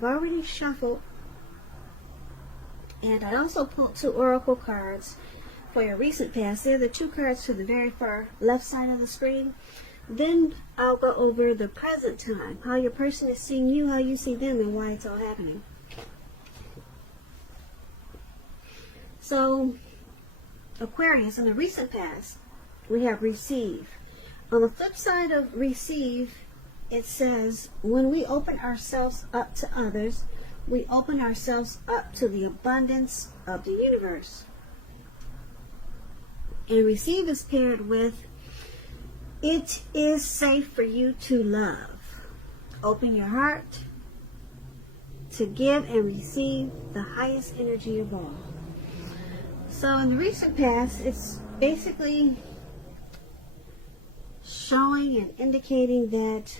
I've already shuffled, and I also pulled 2 oracle cards for your recent past. They're the 2 cards to the very far left side of the screen. Then I'll go over the present time, how your person is seeing you, how you see them, and why it's all happening. So, Aquarius, in the recent past, we have receive. On the flip side of receive, it says, when we open ourselves up to others, we open ourselves up to the abundance of the universe. And receive is paired with, it is safe for you to love. Open your heart to give and receive the highest energy of all. So in the recent past, it's basically showing and indicating that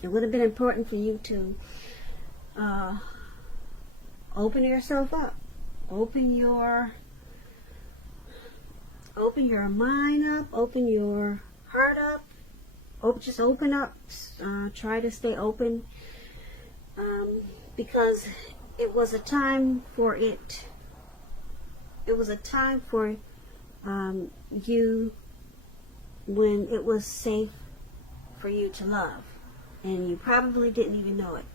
it would have been important for you to open yourself up. Open your mind up, open your heart up, just open up, try to stay open, because it was a time for you when it was safe for you to love, and you probably didn't even know it.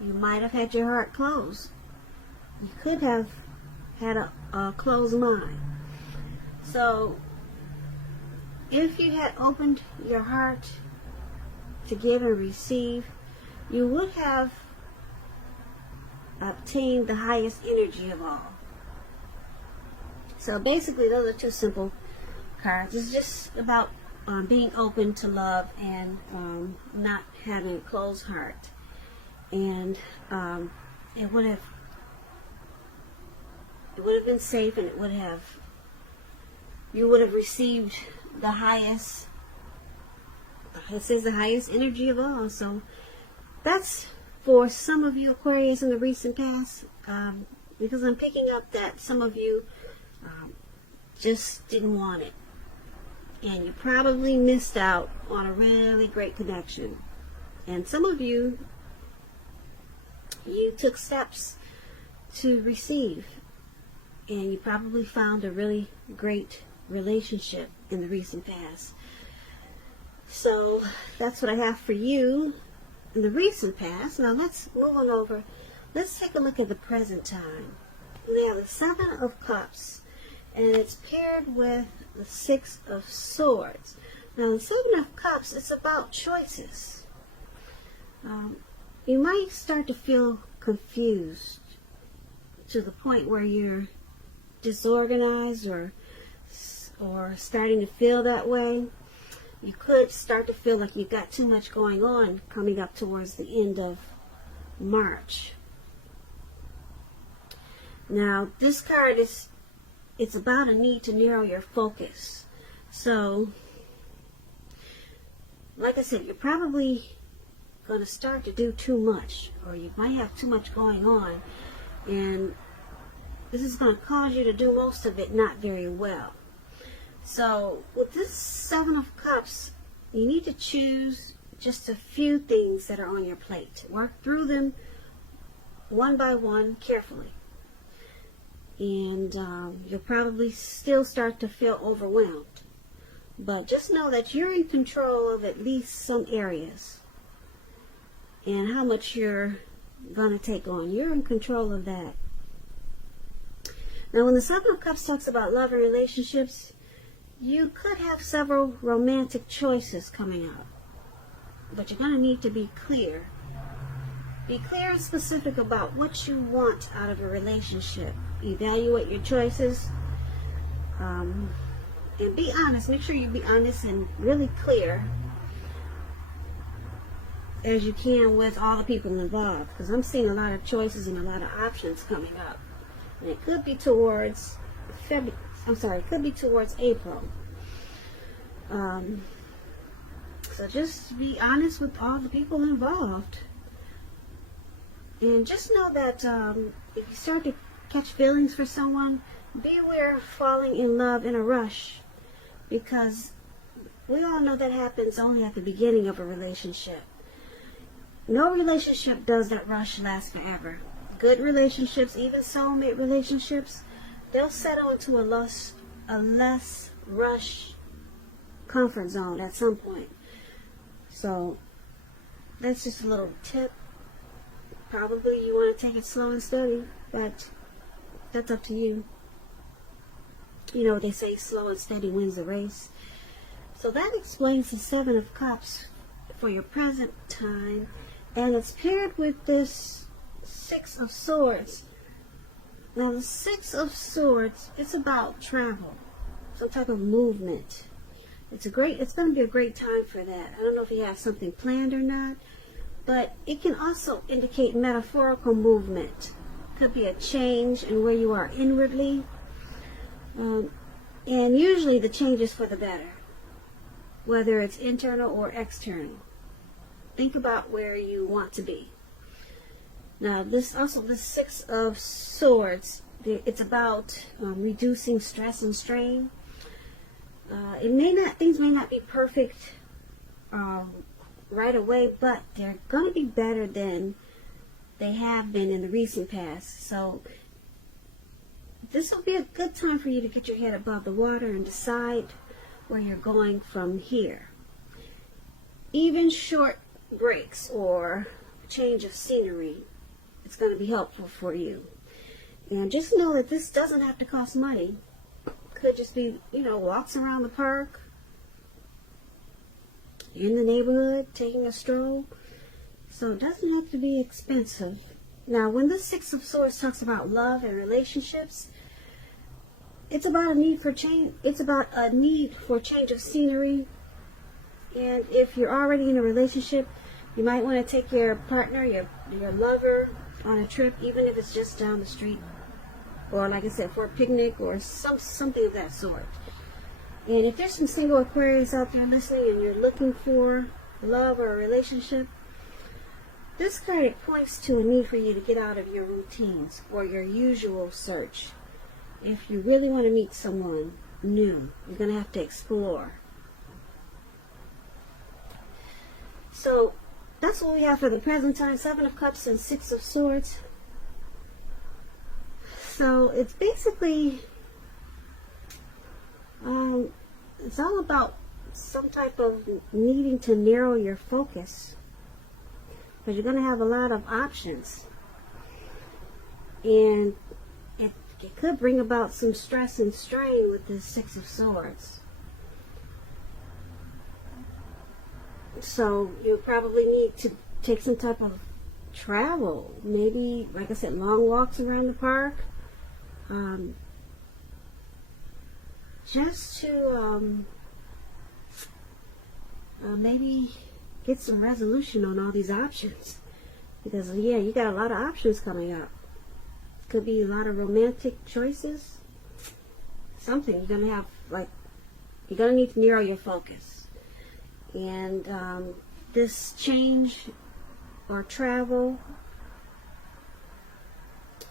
You might have had your heart closed. You could have had a closed mind. So, if you had opened your heart to give and receive, you would have obtained the highest energy of all. So basically, those are 2 simple cards. It's just about being open to love and not having a closed heart. And it would have been safe, and you would have received the highest, it says the highest energy of all. So that's for some of you Aquarius in the recent past, because I'm picking up that some of you just didn't want it, and you probably missed out on a really great connection. And some of you took steps to receive, and you probably found a really great relationship in the recent past. So that's what I have for you in the recent past. Now let's move on over. Let's take a look at the present time. We have the 7 of Cups, and it's paired with the 6 of Swords. Now the 7 of Cups, it's about choices. You might start to feel confused to the point where you're disorganized or starting to feel that way. You could start to feel like you've got too much going on coming up towards the end of March. Now, this card it's about a need to narrow your focus. So, like I said, you're probably going to start to do too much, or you might have too much going on, and this is going to cause you to do most of it not very well. So with this 7 of Cups, you need to choose just a few things that are on your plate. Work through them one by one carefully, and you'll probably still start to feel overwhelmed. But just know that you're in control of at least some areas, and how much you're going to take on. You're in control of that. Now, when the 7 of Cups talks about love and relationships, you could have several romantic choices coming up, but you're going to need to be clear. Be clear and specific about what you want out of a relationship. Evaluate your choices, and be honest. Make sure you be honest and really clear as you can with all the people involved, because I'm seeing a lot of choices and a lot of options coming up, and it could be towards it could be towards April. So just be honest with all the people involved, and just know that if you start to catch feelings for someone, be aware of falling in love in a rush, because we all know that happens only at the beginning of a relationship. no relationship does that rush last forever. Good relationships, even soulmate relationships, they'll settle into a less rush comfort zone at some point. So that's just a little tip. Probably you want to take it slow and steady, but that's up to you. You know what they say, slow and steady wins the race. So that explains the Seven of Cups for your present time. And it's paired with this Six of Swords. Now the Six of Swords, it's about travel, some type of movement. It's going to be a great time for that. I don't know if you have something planned or not, but it can also indicate metaphorical movement. Could be a change in where you are inwardly. And usually the change is for the better, whether it's internal or external. Think about where you want to be. Now, the Six of Swords, it's about reducing stress and strain. Things may not be perfect right away, but they're going to be better than they have been in the recent past. So this will be a good time for you to get your head above the water and decide where you're going from here. Even short breaks or change of scenery, it's going to be helpful for you. And just know that this doesn't have to cost money. Could just be, walks around the park, in the neighborhood, taking a stroll. So it doesn't have to be expensive. Now, when the Six of Swords talks about love and relationships, it's about a need for change. It's about a need for change of scenery. And if you're already in a relationship, you might want to take your partner, your lover, on a trip, even if it's just down the street, or like I said, for a picnic or something of that sort. And if there's some single Aquarius out there listening and you're looking for love or a relationship, this card, it points to a need for you to get out of your routines or your usual search. If you really want to meet someone new, you're going to have to explore. So that's what we have for the present time. Seven of Cups and Six of Swords. So it's basically, it's all about some type of needing to narrow your focus, because you're going to have a lot of options, and it could bring about some stress and strain with the Six of Swords. So you'll probably need to take some type of travel, maybe, like I said, long walks around the park, just to maybe get some resolution on all these options, because you got a lot of options coming up. Could be a lot of romantic choices, something. You're gonna have, you're gonna need to narrow your focus, and this change or travel,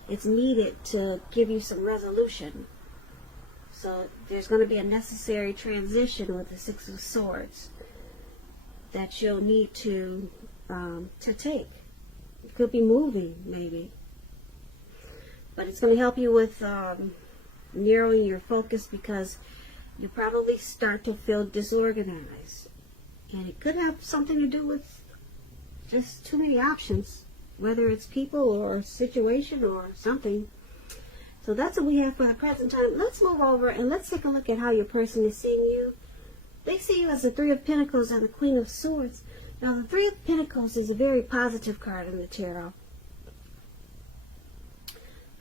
it's needed to give you some resolution. So there's going to be a necessary transition with the Six of Swords that you'll need to take. It could be moving, maybe, but it's going to help you with narrowing your focus, because you probably start to feel disorganized, and it could have something to do with just too many options, whether it's people or situation or something. So that's what we have for the present time. Let's move over and let's take a look at how your person is seeing you. They see you as the Three of Pentacles and the Queen of Swords. Now, the Three of Pentacles is a very positive card in the tarot.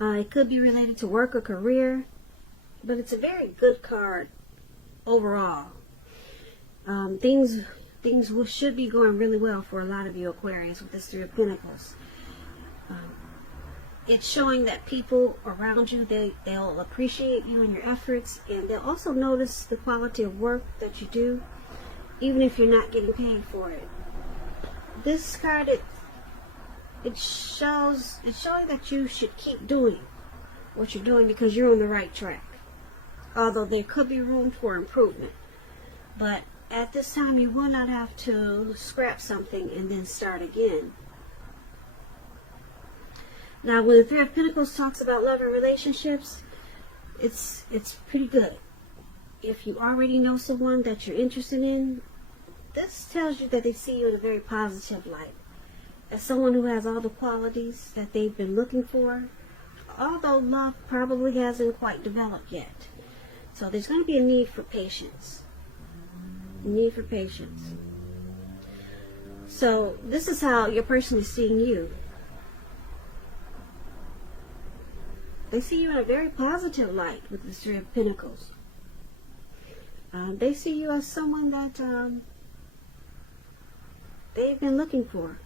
It could be related to work or career, but it's a very good card overall. Things should be going really well for a lot of you Aquarius with this Three of Pentacles. It's showing that people around you, they'll appreciate you and your efforts, and they'll also notice the quality of work that you do, even if you're not getting paid for it. This card, it's showing that you should keep doing what you're doing, because you're on the right track. Although there could be room for improvement, but at this time you will not have to scrap something and then start again. Now, when the Three of Pentacles talks about love and relationships, it's pretty good. If you already know someone that you're interested in, this tells you that they see you in a very positive light. As someone who has all the qualities that they've been looking for, although love probably hasn't quite developed yet. So there's going to be a need for patience. A need for patience. So this is how your person is seeing you. They see you in a very positive light with the Three of Pentacles. They see you as someone that they've been looking for.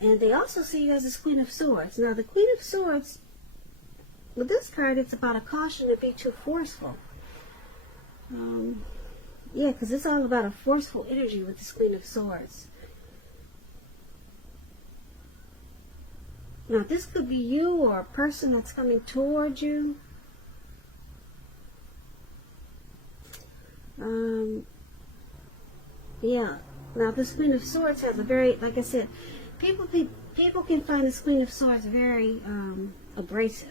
And they also see you as this Queen of Swords. Now, the Queen of Swords, with this card, it's about a caution to be too forceful. Yeah, because it's all about a forceful energy with this Queen of Swords. Now, this could be you or a person that's coming towards you. Yeah. Now, this Queen of Swords has a very, like I said, people can find this Queen of Swords very abrasive.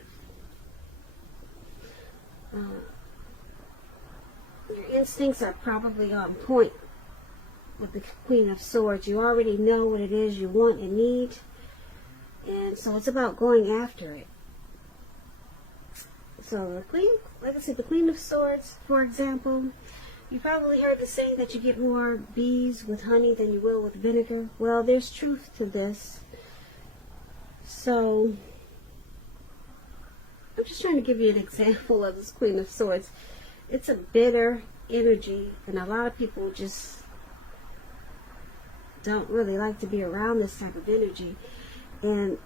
Your instincts are probably on point with the Queen of Swords. You already know what it is you want and need. And so it's about going after it. So the Queen, like I said, the Queen of Swords, for example, you probably heard the saying that you get more bees with honey than you will with vinegar. Well, there's truth to this. So I'm just trying to give you an example of this Queen of Swords. It's a bitter energy, and a lot of people just don't really like to be around this type of energy. And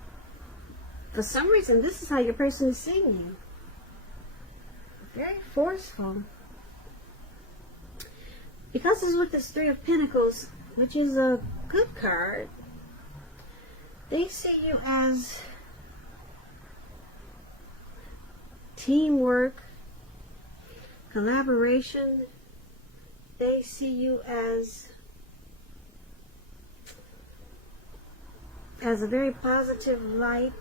for some reason, this is how your person is seeing you. Very forceful. Because it's with this Three of Pentacles, which is a good card, they see you as teamwork, collaboration. They see you as a very positive light,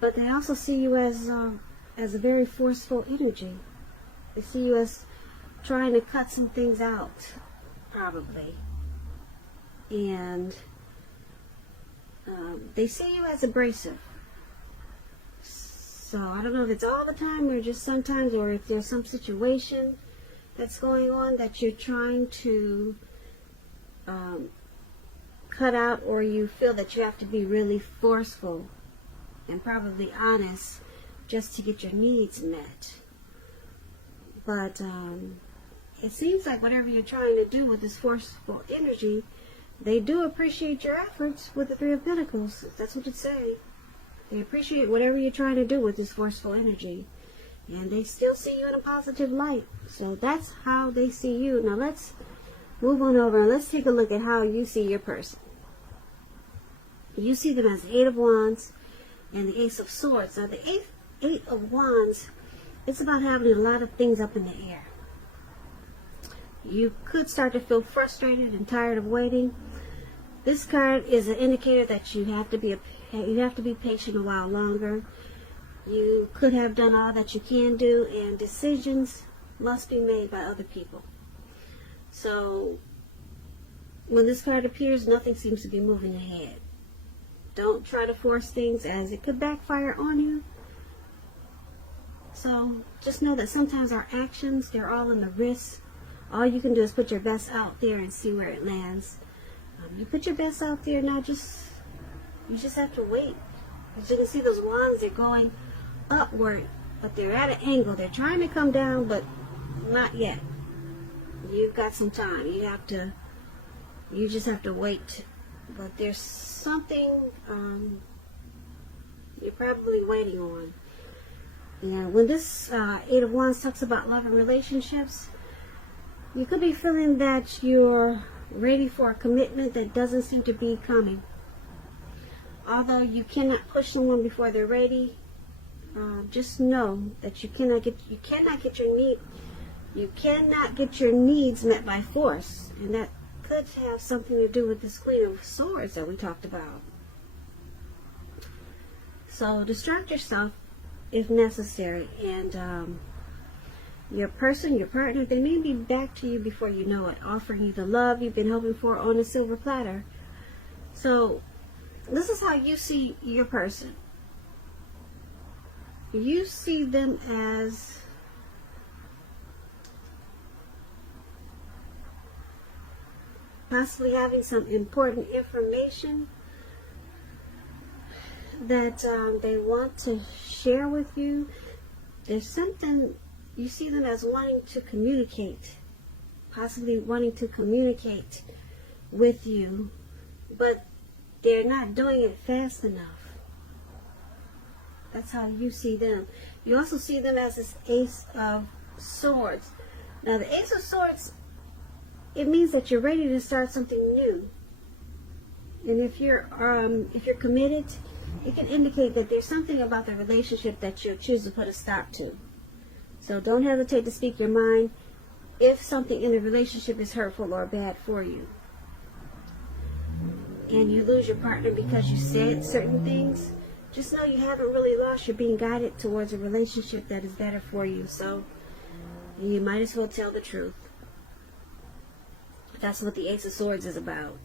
but they also see you as a very forceful energy. They see you as trying to cut some things out, probably, and they see you as abrasive. So I don't know if it's all the time or just sometimes, or if there's some situation that's going on that you're trying to cut out, or you feel that you have to be really forceful and probably honest just to get your needs met. But it seems like whatever you're trying to do with this forceful energy, they do appreciate your efforts with the Three of Pentacles. That's what it says. They appreciate whatever you're trying to do with this forceful energy. And they still see you in a positive light. So that's how they see you. Now let's move on over and let's take a look at how you see your person. You see them as the Eight of Wands and the Ace of Swords. Now the Eight of Wands, it's about having a lot of things up in the air. You could start to feel frustrated and tired of waiting. This card is an indicator that you have to be patient a while longer. You could have done all that you can do, and decisions must be made by other people. So when this card appears, nothing seems to be moving ahead. Don't try to force things, as it could backfire on you. So just know that sometimes our actions, they're all in the wrist. All you can do is put your best out there and see where it lands. You put your best out there now, you just have to wait. As you can see, those wands, they're going upward, but they're at an angle. They're trying to come down, but not yet. You've got some time. You just have to wait. But there's something you're probably waiting on. And when this Eight of Wands talks about love and relationships, you could be feeling that you're ready for a commitment that doesn't seem to be coming. Although you cannot push someone before they're ready, just know that you cannot get your need You cannot get your needs met by force, and that could have something to do with this Queen of Swords that we talked about. So distract yourself if necessary, and your person, your partner, they may be back to you before you know it, offering you the love you've been hoping for on a silver platter. So this is how you see your person. You see them as possibly having some important information that they want to share with you. There's something, you see them as wanting to communicate, possibly wanting to communicate with you, but they're not doing it fast enough. That's how you see them. You also see them as this Ace of Swords. Now the Ace of Swords, it means that you're ready to start something new. And if you're committed, it can indicate that there's something about the relationship that you'll choose to put a stop to. So don't hesitate to speak your mind if something in the relationship is hurtful or bad for you. And you lose your partner because you said certain things, just know you haven't really lost. You're being guided towards a relationship that is better for you. So you might as well tell the truth. That's what the Ace of Swords is about.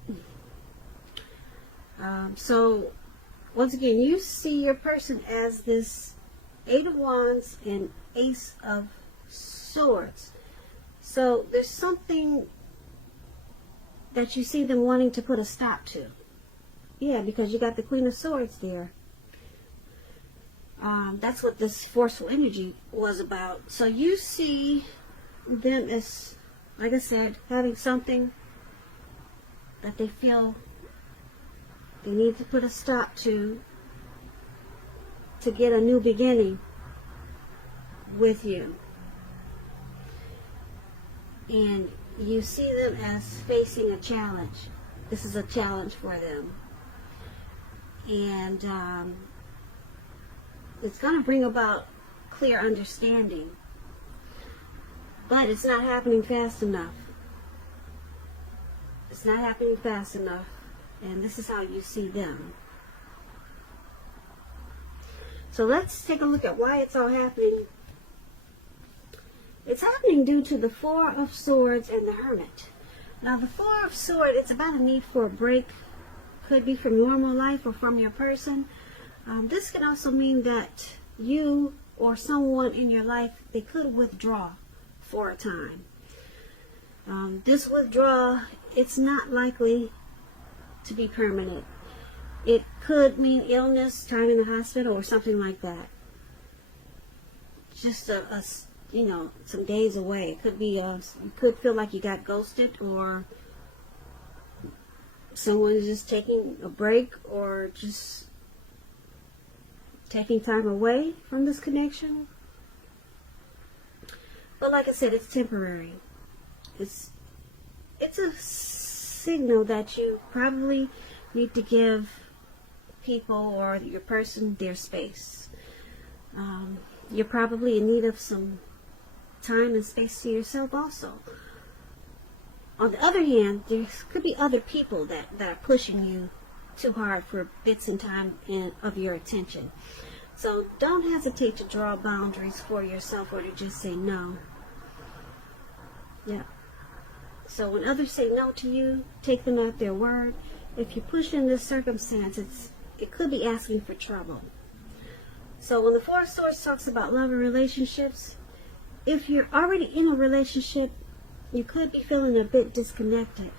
So once again, you see your person as this Eight of Wands and Ace of Swords. So there's something that you see them wanting to put a stop to. Yeah, because you got the Queen of Swords there. That's what this forceful energy was about. So you see them as, like I said, having something that they feel they need to put a stop to get a new beginning with you. And you see them as facing a challenge. This is a challenge for them. And it's going to bring about clear understanding. But it's not happening fast enough. It's not happening fast enough. And this is how you see them. So let's take a look at why it's all happening. It's happening due to the Four of Swords and the Hermit. Now the Four of Swords, it's about a need for a break. Could be from normal life or from your person. This can also mean that you or someone in your life, they could withdraw for a time. This withdrawal, it's not likely to be permanent. It could mean illness, time in the hospital, or something like that. Just some days away. It could be you could feel like you got ghosted, or someone's just taking a break, or just taking time away from this connection. But like I said, it's temporary. It's a signal that you probably need to give people or your person their space. You're probably in need of some time and space to yourself also. On the other hand, there could be other people that are pushing you too hard for bits and time of your attention. So don't hesitate to draw boundaries for yourself or to just say no. Yeah. So when others say no to you, take them at their word. If you push in this circumstance, it could be asking for trouble. So when the Four of Swords talks about love and relationships, if you're already in a relationship, you could be feeling a bit disconnected.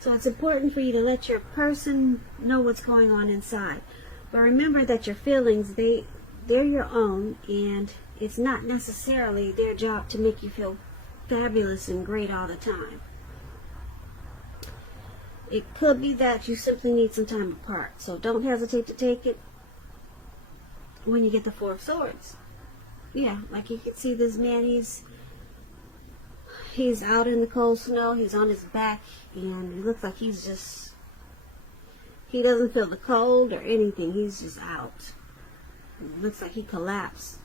So it's important for you to let your person know what's going on inside. But remember that your feelings, they're your own, and it's not necessarily their job to make you feel fabulous and great all the time. It could be that you simply need some time apart. So don't hesitate to take it when you get the Four of Swords. Yeah, like you can see this man, he's out in the cold snow, he's on his back, and it looks like he doesn't feel the cold or anything, he's just out. It looks like he collapsed,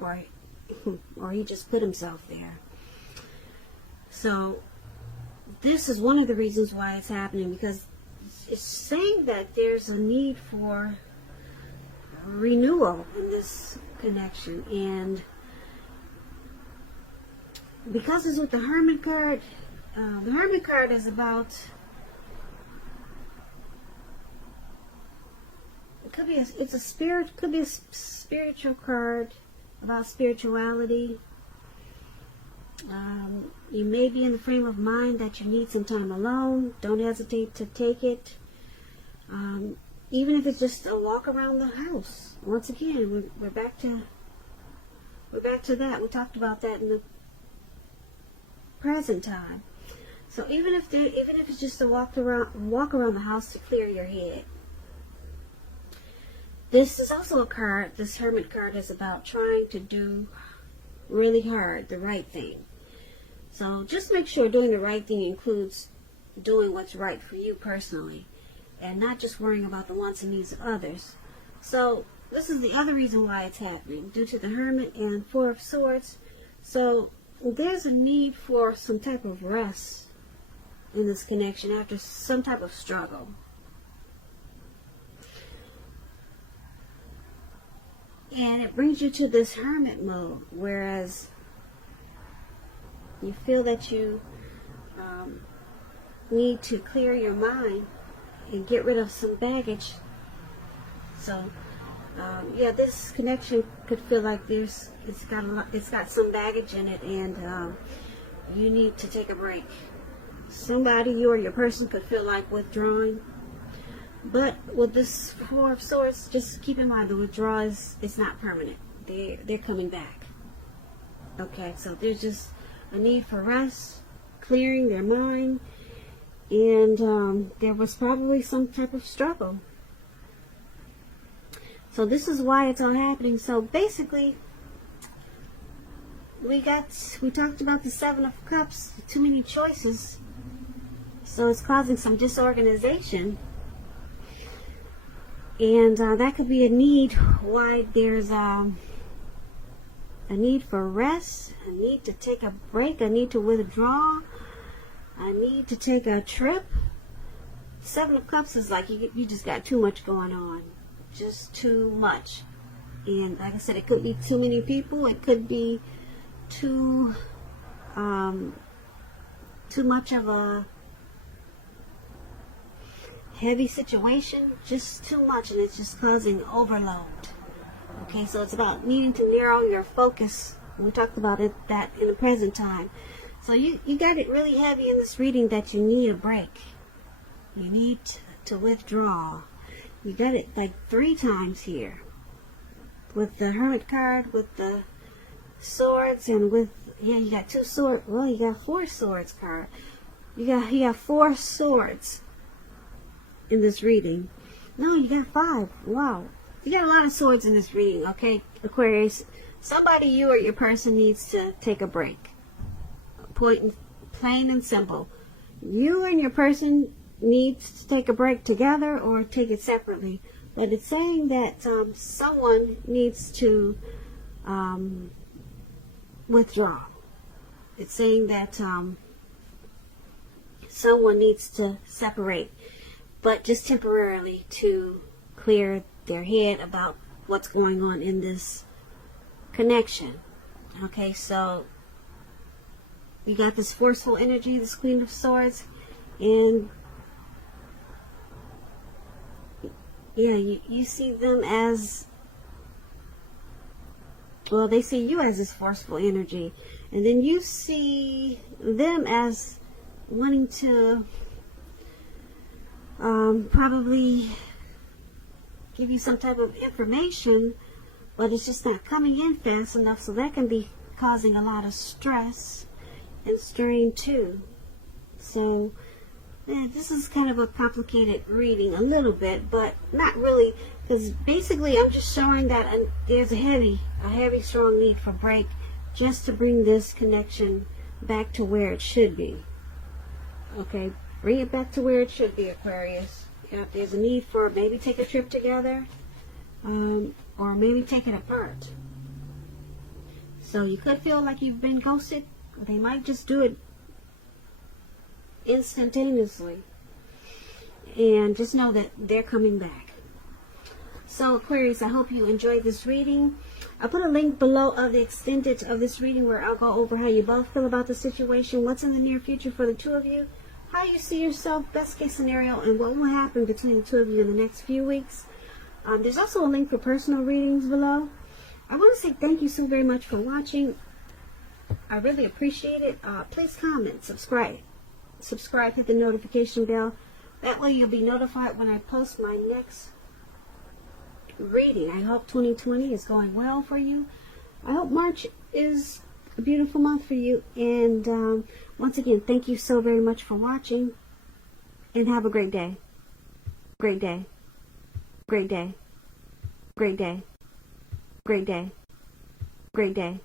or he just put himself there. So this is one of the reasons why it's happening, because it's saying that there's a need for renewal in this connection. And because it's with the Hermit card, the Hermit card is about, it could be a spiritual card about spirituality. You may be in the frame of mind that you need some time alone. Don't hesitate to take it. Even if it's just a walk around the house. Once again, we're back to that. We talked about that in the present time. So even if it's just a walk around the house to clear your head. This is also a card. This Hermit card is about trying to do really hard the right thing. So just make sure doing the right thing includes doing what's right for you personally, and not just worrying about the wants and needs of others. So this is the other reason why it's happening, due to the Hermit and Four of Swords. So there's a need for some type of rest in this connection after some type of struggle. And it brings you to this Hermit mode, whereas you feel that you need to clear your mind and get rid of some baggage. So yeah, this connection could feel like it's got some baggage in it, and you need to take a break. Somebody, you or your person, could feel like withdrawing. But with this Four of Swords, just keep in mind the withdrawal it's not permanent. They're coming back. Okay, so there's just a need for rest, clearing their mind, and there was probably some type of struggle. So this is why it's all happening. So basically, we talked about the Seven of Cups, too many choices. So it's causing some disorganization. And that could be a need why there's a need for rest, a need to take a break, a need to withdraw, a need to take a trip. Seven of Cups is like you just got too much going on. Just too much. And like I said, it could be too many people. It could be too much of a heavy situation, just too much, and it's just causing overload. Okay, so it's about needing to narrow your focus. We talked about that in the present time. So you got it really heavy in this reading that you need a break. You need to withdraw. You got it like 3 times here. With the Hermit card, with the swords, and with, yeah, you got 2 swords. Well, you got 4 swords card. You got 4 swords in this reading. No, you got 5. Wow. You got a lot of swords in this reading, okay, Aquarius? Somebody, you or your person, needs to take a break. Plain and simple. You and your person needs to take a break together or take it separately. But it's saying that someone needs to withdraw. It's saying that someone needs to separate, but just temporarily, to clear their head about what's going on in this connection. Okay, so you got this forceful energy, this Queen of Swords, and yeah, you see them as, well, they see you as this forceful energy, and then you see them as wanting to probably give you some type of information, but it's just not coming in fast enough, so that can be causing a lot of stress and strain too. So yeah, this is kind of a complicated reading a little bit, but not really, because basically I'm just showing that there's a heavy strong need for break, just to bring this connection back to where it should be. Okay, bring it back to where it should be, Aquarius. If there's a need for maybe take a trip together, or maybe take it apart. So you could feel like you've been ghosted. They might just do it instantaneously. And just know that they're coming back. So Aquarius, I hope you enjoyed this reading. I'll put a link below of the extended of this reading where I'll go over how you both feel about the situation, what's in the near future for the two of you, how you see yourself, best case scenario, and what will happen between the two of you in the next few weeks. There's also a link for personal readings below. I want to say thank you so very much for watching. I really appreciate it. Please comment, subscribe, hit the notification bell. That way you'll be notified when I post my next reading. I hope 2020 is going well for you. I hope March is a beautiful month for you. And once again, thank you so very much for watching. And have a great day. Great day. Great day. Great day. Great day. Great day.